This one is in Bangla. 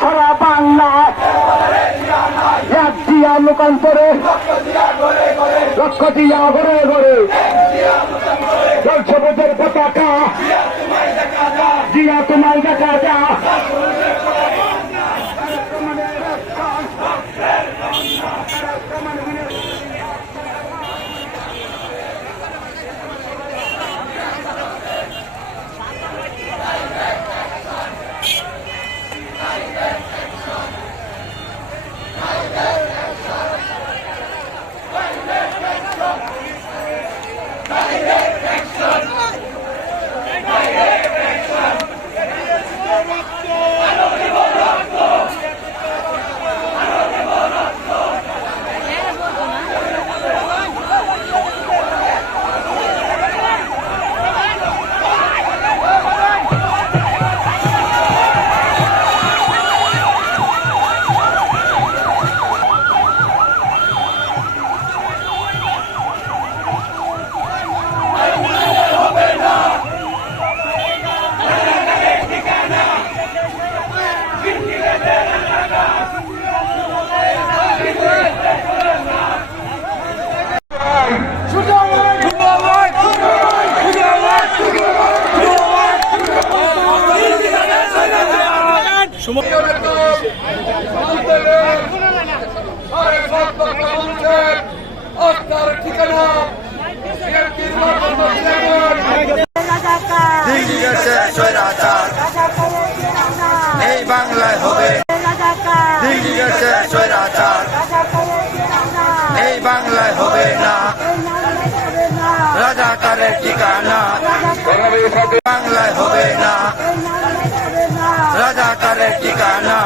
সারা বাংলায় এক দিয়া লোকান্তরে লক্ষ দিয়া ঘরে ঘরে সবুজের পতাকা। জিয়া তোমায় দেখা যা। ঠিকানা দিল্লি গেছে ঠিকানা এই বাংলায় হবে। দিল্লি গেছে স্বৈরাচার। এই বাংলায় হবে না। রাজাকারের ঠিকানা। বাংলায় হবে না। রাজাকারের ঠিকানা।